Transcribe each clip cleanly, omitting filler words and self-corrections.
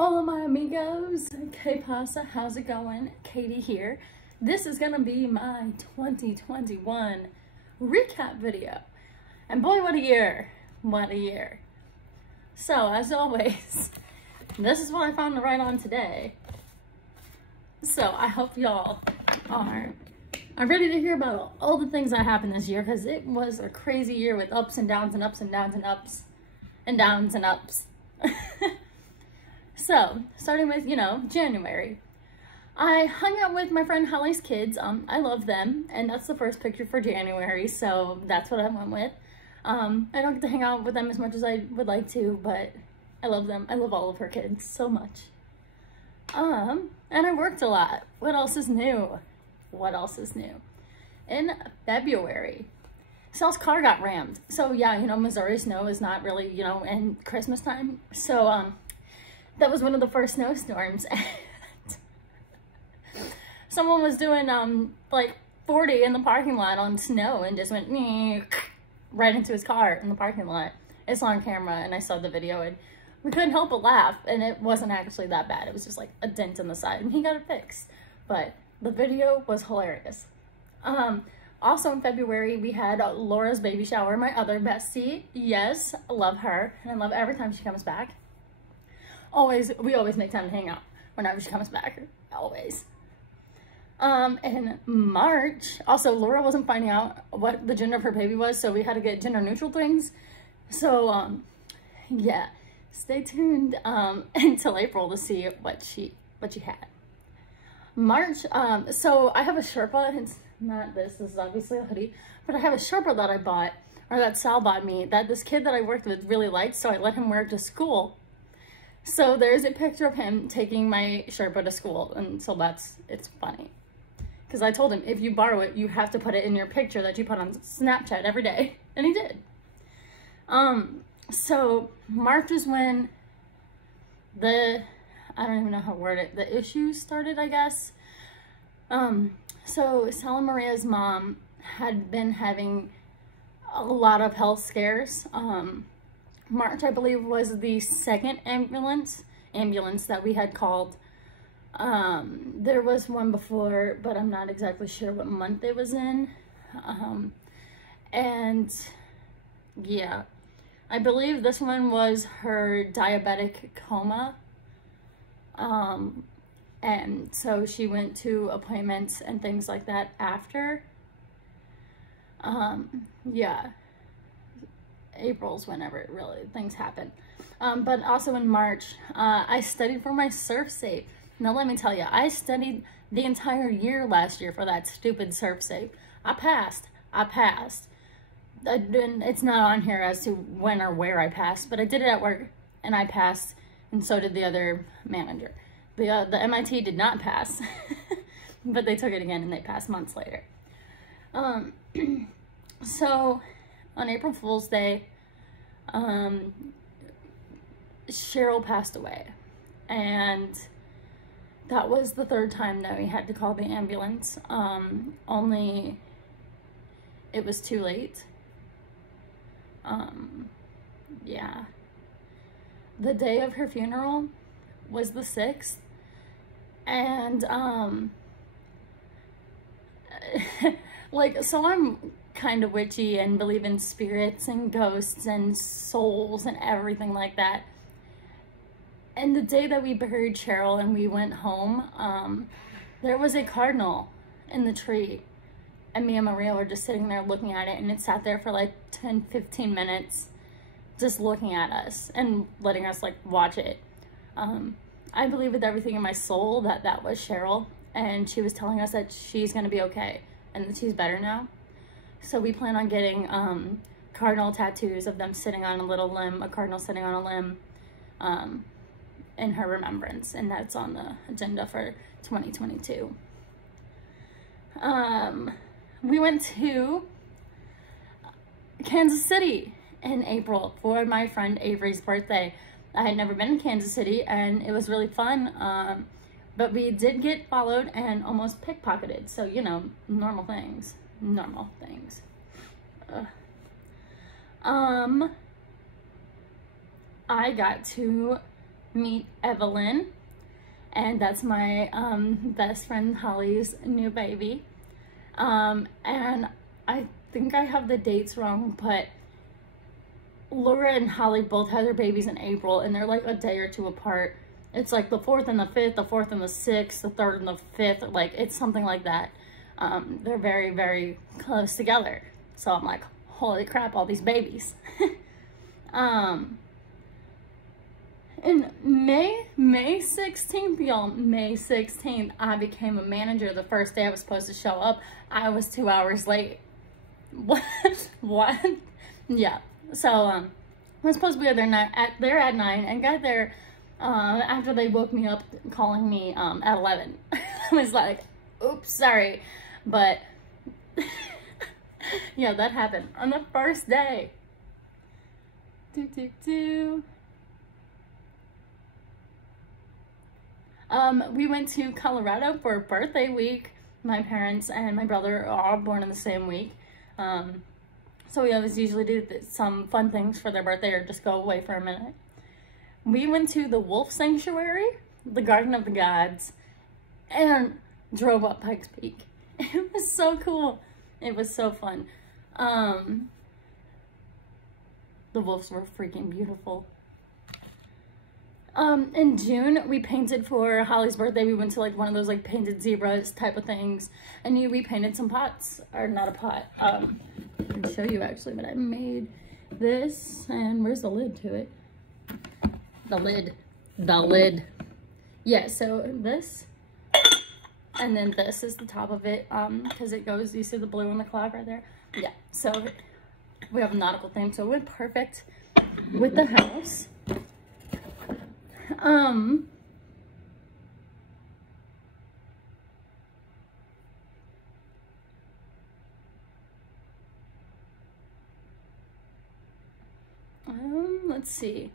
Hola my amigos, que pasa, how's it going? Katie here. This is gonna be my 2021 recap video. And boy, what a year, what a year. So as always, this is what I found to write on today. So I hope y'all are ready to hear about all the things that happened this year, because it was a crazy year with ups and downs and ups and downs and ups and downs and ups. So, starting with, January. I hung out with my friend Hallie's kids. I love them, and that's the first picture for January, so that's what I went with. I don't get to hang out with them as much as I would like to, but I love them. I love all of her kids so much. And I worked a lot. What else is new? What else is new? In February, Sal's car got rammed. So yeah, Missouri snow is not really, in Christmas time. So, that was one of the first snowstorms. Someone was doing like 40 in the parking lot on snow and just went right into his car in the parking lot. It's on camera and I saw the video and we couldn't help but laugh, and it wasn't actually that bad. It was just like a dent in the side and he got it fixed. But the video was hilarious. Also in February, we had Laura's baby shower, my other bestie. Yes, I love her and I love every time she comes back. We always make time to hang out whenever she comes back, always. In March, also Laura wasn't finding out what the gender of her baby was, so we had to get gender neutral things. So, yeah, stay tuned, until April to see what she had. March, so I have a Sherpa. It's not this is obviously a hoodie, but I have a Sherpa that I bought, or that Sal bought me, that this kid that I worked with really liked, so I let him wear it to school. So there's a picture of him taking my Sherpa to school, and so it's funny. Because I told him, if you borrow it, you have to put it in your picture that you put on Snapchat every day, and he did. So March is when I don't even know how to word it, the issues started, I guess. So Sal and Maria's mom had been having a lot of health scares. March, I believe, was the second ambulance that we had called. There was one before, but I'm not exactly sure what month it was in. And yeah, I believe this one was her diabetic coma. And so she went to appointments and things like that after. Yeah. April's whenever things happen. But also in March, I studied for my surf safe. Now let me tell you, I studied the entire year last year for that stupid surf safe. I passed. It's not on here as to when or where I passed, but I did it at work and I passed, and so did the other manager. The MIT did not pass, but they took it again and they passed months later. So on April Fool's Day, Cheryl passed away, and that was the third time that we had to call the ambulance. Only it was too late. Yeah. The day of her funeral was the 6th, and so I'm kind of witchy and believe in spirits and ghosts and souls and everything like that. And the day that we buried Cheryl and we went home, there was a cardinal in the tree, and me and Maria were just sitting there looking at it, and it sat there for like 10-15 minutes just looking at us and letting us watch it. I believe with everything in my soul that that was Cheryl, and she was telling us that she's gonna be okay and that she's better now. So we plan on getting cardinal tattoos of them sitting on a little limb, a cardinal sitting on a limb, in her remembrance, and that's on the agenda for 2022. We went to Kansas City in April for my friend Avery's birthday. I had never been to Kansas City and it was really fun, but we did get followed and almost pickpocketed, so normal things. I got to meet Evelyn. And that's my best friend Holly's new baby. And I think I have the dates wrong, but Laura and Holly both had their babies in April, and they're like a day or two apart. It's like the 4th and the 5th, the 4th and the 6th, the 3rd and the 5th, like it's something like that. They're very, very close together. So I'm like, holy crap, all these babies. In May 16th, y'all, May 16th, I became a manager. The first day I was supposed to show up, I was 2 hours late. What? What? Yeah. So, I was supposed to be there at 9 and got there, after they woke me up calling me, at 11. I was like, oops, sorry. But, yeah, that happened on the first day. We went to Colorado for birthday week. My parents and my brother are all born in the same week. So we always usually do some fun things for their birthday or just go away for a minute. We went to the Wolf Sanctuary, the Garden of the Gods, and drove up Pikes Peak. It was so cool. It was so fun. The wolves were freaking beautiful. In June, we painted for Holly's birthday. We went to like one of those like painted zebras type of things. And we painted some pots, or not a pot. I can show you actually, but I made this, and where's the lid to it? The lid. Yeah, so this, and then this is the top of it, because it goes, you see the blue on the clock right there? Yeah, so we have a nautical theme, so it went perfect with the house. Let's see.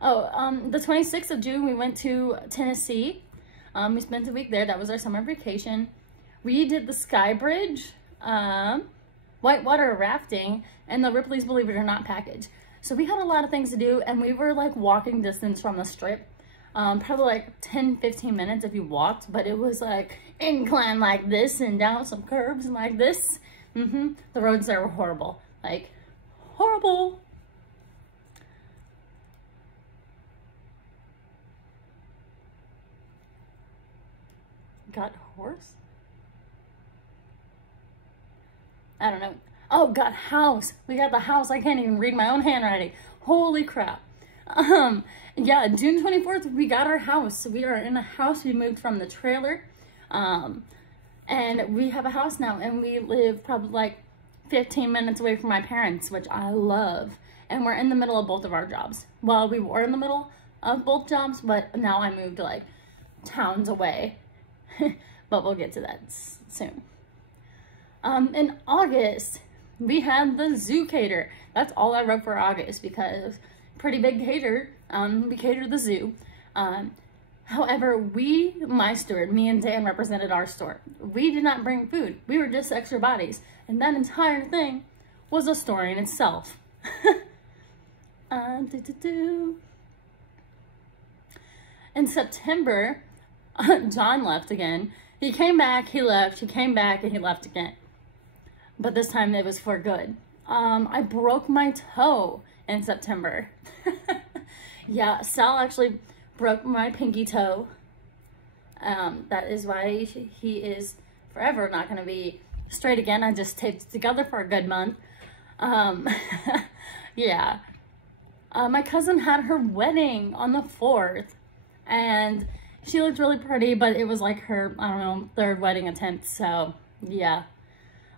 The 26th of June, we went to Tennessee. We spent a week there. That was our summer vacation. We did the Sky Bridge, whitewater rafting, and the Ripley's Believe It or Not package. So we had a lot of things to do, and we were like walking distance from the strip. Probably like 10-15 minutes if you walked, but it was like incline like this and down some curves like this. The roads there were horrible, like horrible. Got horse? I don't know. Oh, got house. We got the house. I can't even read my own handwriting. Holy crap. Yeah, June 24th, we got our house. We are in a house. We moved from the trailer. And we have a house now, and we live probably like 15 minutes away from my parents, which I love. And we're in the middle of both of our jobs. Well, we were in the middle of both jobs, but now I moved like towns away. But we'll get to that soon. In August, we had the zoo cater. That's all I wrote for August because pretty big cater. We catered the zoo. However, my steward, me and Dan represented our store. We did not bring food. We were just extra bodies. And that entire thing was a story in itself. In September, John left again. He came back, he left, he came back, and he left again. But this time it was for good. I broke my toe in September. Yeah, Sal actually broke my pinky toe. That is why he is forever not going to be straight again. I just taped it together for a good month. Yeah. My cousin had her wedding on the 4th. And she looked really pretty, but it was like her, I don't know, 3rd wedding attempt. So, yeah.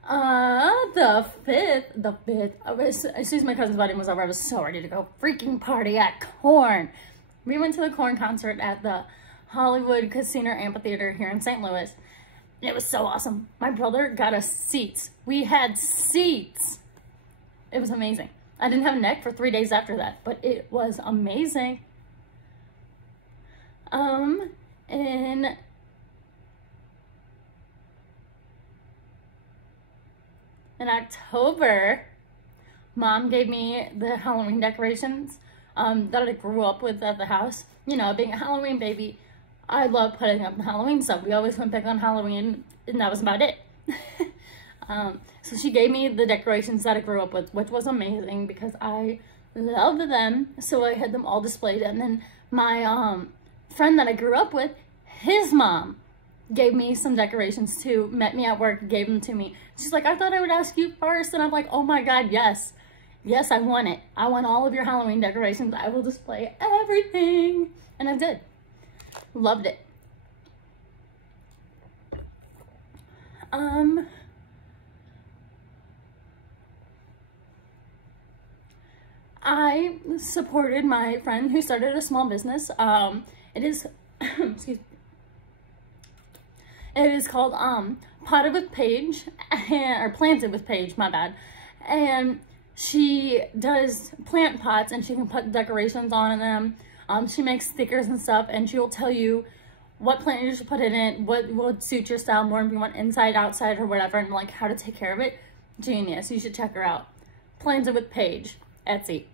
The 5th, as soon as my cousin's wedding was over, I was so ready to go freaking party at Korn. We went to the Korn concert at the Hollywood Casino Amphitheater here in St. Louis. It was so awesome. My brother got us seats. We had seats. It was amazing. I didn't have a neck for 3 days after that, but it was amazing. In October, Mom gave me the Halloween decorations that I grew up with at the house. You know, being a Halloween baby, I love putting up the Halloween stuff. We always went big on Halloween, and that was about it. So she gave me the decorations that I grew up with, which was amazing because I loved them. So I had them all displayed. And then my friend that I grew up with, his mom gave me some decorations too, met me at work, gave them to me. She's like, I thought I would ask you first. And I'm like, oh my God, yes. Yes, I want it. I want all of your Halloween decorations. I will display everything. And I did. Loved it. I supported my friend who started a small business. It is, excuse me. It is called Potted with Paige, or Planted with Paige, my bad. And she does plant pots and she can put decorations on them. She makes stickers and stuff, and she'll tell you what plant you should put in it, what would suit your style more, if you want inside, outside, or whatever, and like how to take care of it. Genius. You should check her out. Planted with Paige. Etsy.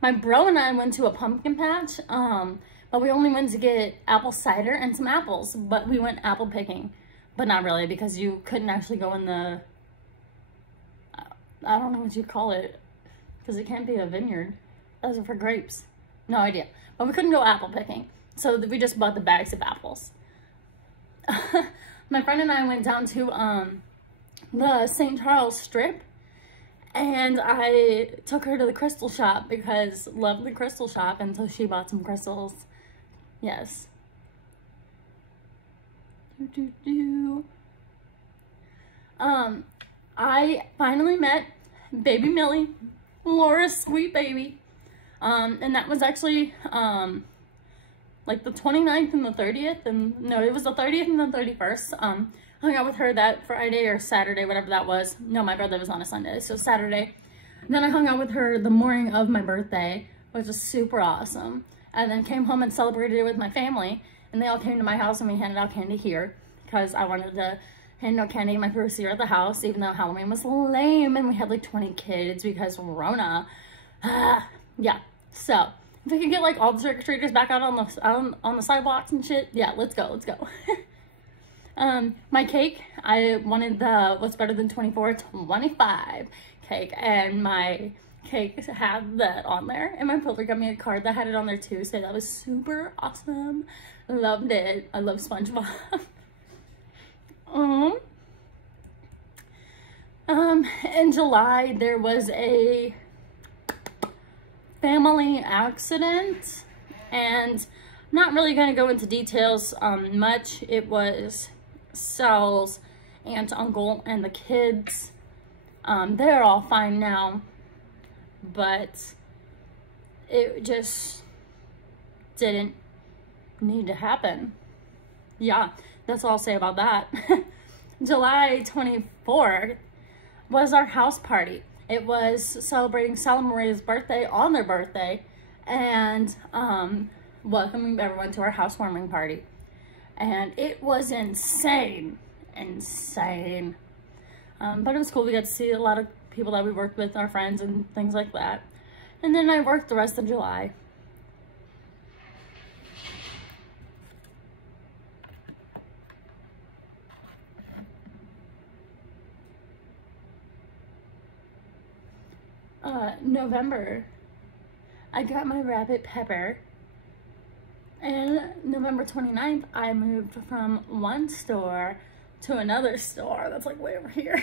My bro and I went to a pumpkin patch, but we only went to get apple cider and some apples, but we went apple picking, but not really, because you couldn't actually go in the, I don't know what you call it, because it can't be a vineyard. Those are for grapes. No idea. But we couldn't go apple picking, so we just bought the bags of apples. My friend and I went down to the St. Charles Strip, and I took her to the crystal shop because loved the crystal shop, and so she bought some crystals. Yes. I finally met baby Millie, Laura's sweet baby. And that was actually like the 29th and the 30th, and no, it was the 30th and the 31st. Hung out with her that Friday or Saturday, whatever that was. No, my birthday was on a Sunday, so Saturday. And then I hung out with her the morning of my birthday, which was super awesome. And then came home and celebrated it with my family, and they all came to my house and we handed out candy here because I wanted to hand out candy in my first year at the house, even though Halloween was lame and we had like 20 kids because Rona. Yeah, so if we could get like all the trick-or-treaters back out on the sidewalks and shit, yeah, let's go. My cake, I wanted the What's Better Than 24, 25 cake, and my cake had that on there, and my brother got me a card that had it on there too, so that was super awesome. Loved it. I love SpongeBob. In July, there was a family accident, and I'm not really going to go into details much. It was Sal's aunt, uncle, and the kids. They're all fine now, but it just didn't need to happen. Yeah, that's all I'll say about that. July 24th was our house party. It was celebrating Sal and Maria's birthday on their birthday, and welcoming everyone to our housewarming party. And it was insane. But it was cool. We got to see a lot of people that we worked with, our friends and things like that. And then I worked the rest of July. November, I got my rabbit Pepper, and November 29th, I moved from one store to another store that's like way over here.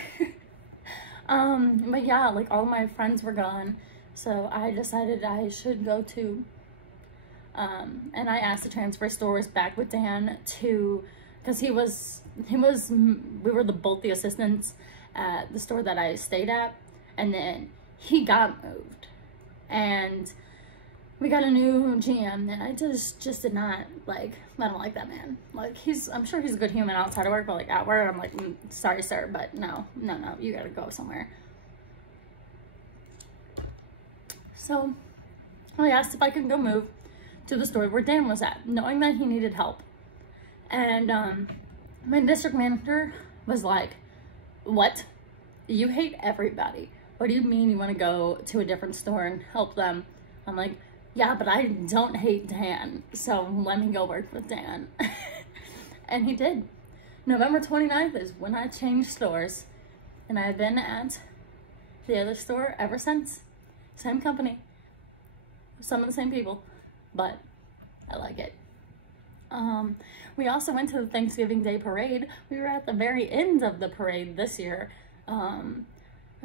But yeah, like all my friends were gone, so I decided I should go too. And I asked the transfer stores back with Dan to, because we were both the assistants at the store that I stayed at, and then he got moved, and we got a new GM, and I just did not like, I don't like that man. Like, I'm sure he's a good human outside of work, but like at work, I'm like, sorry sir, but no, you gotta go somewhere. So I asked if I could go move to the store where Dan was at, knowing that he needed help. And my district manager was like, what? You hate everybody. what do you mean you want to go to a different store and help them? I'm like, yeah, but I don't hate Dan, so let me go work with Dan. And he did. November 29th is when I changed stores, and I've been at the other store ever since. Same company, some of the same people, but I like it. We also went to the Thanksgiving Day parade. We were at the very end of the parade this year,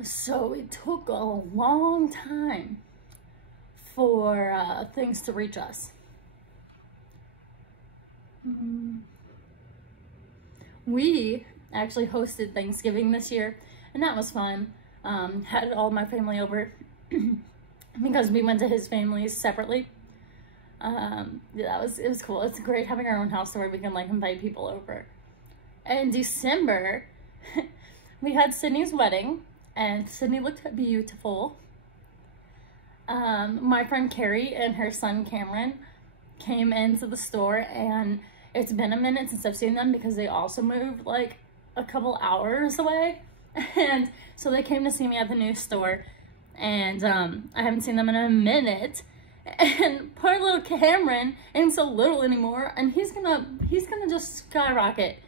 so it took a long time for things to reach us. We actually hosted Thanksgiving this year, and that was fun. Had all my family over because we went to his families separately. Yeah, it was cool. It's great having our own house where we can like invite people over. In December, we had Sydney's wedding, and Sydney looked beautiful. My friend Carrie and her son Cameron came into the store, and it's been a minute since I've seen them because they also moved like a couple hours away. And so they came to see me at the new store, and I haven't seen them in a minute. And poor little Cameron ain't so little anymore, and he's gonna just skyrocket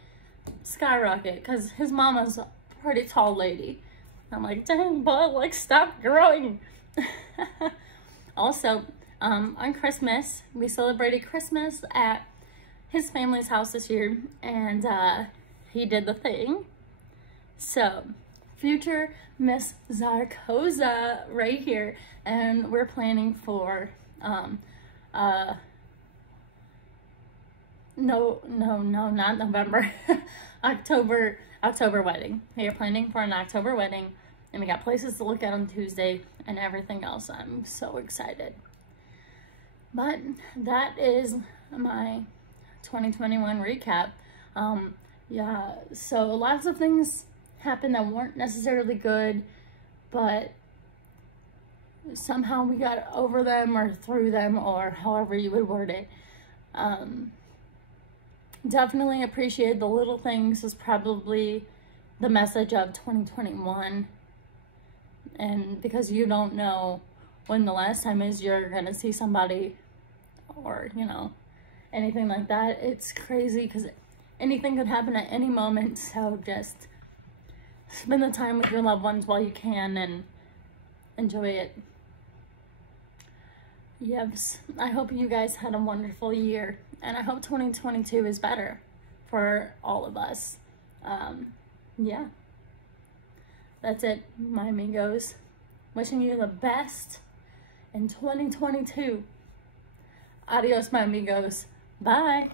because his mama's a pretty tall lady. I'm like, dang, bud, like, stop growing. Also, on Christmas, we celebrated Christmas at his family's house this year, and he did the thing. So, future Miss Zaracoza right here, and we're planning for no, not November, October wedding. We are planning for an October wedding, and we got places to look at on Tuesday and everything else. I'm so excited. But that is my 2021 recap. Yeah, so lots of things happened that weren't necessarily good, but somehow we got over them or through them, or however you would word it. Definitely appreciate the little things is probably the message of 2021. And because you don't know when the last time is you're gonna see somebody, or, you know, anything like that. It's crazy because anything could happen at any moment. So just spend the time with your loved ones while you can and enjoy it. Yes, I hope you guys had a wonderful year, and I hope 2022 is better for all of us. Yeah, that's it, my amigos. Wishing you the best in 2022. Adios, my amigos. Bye.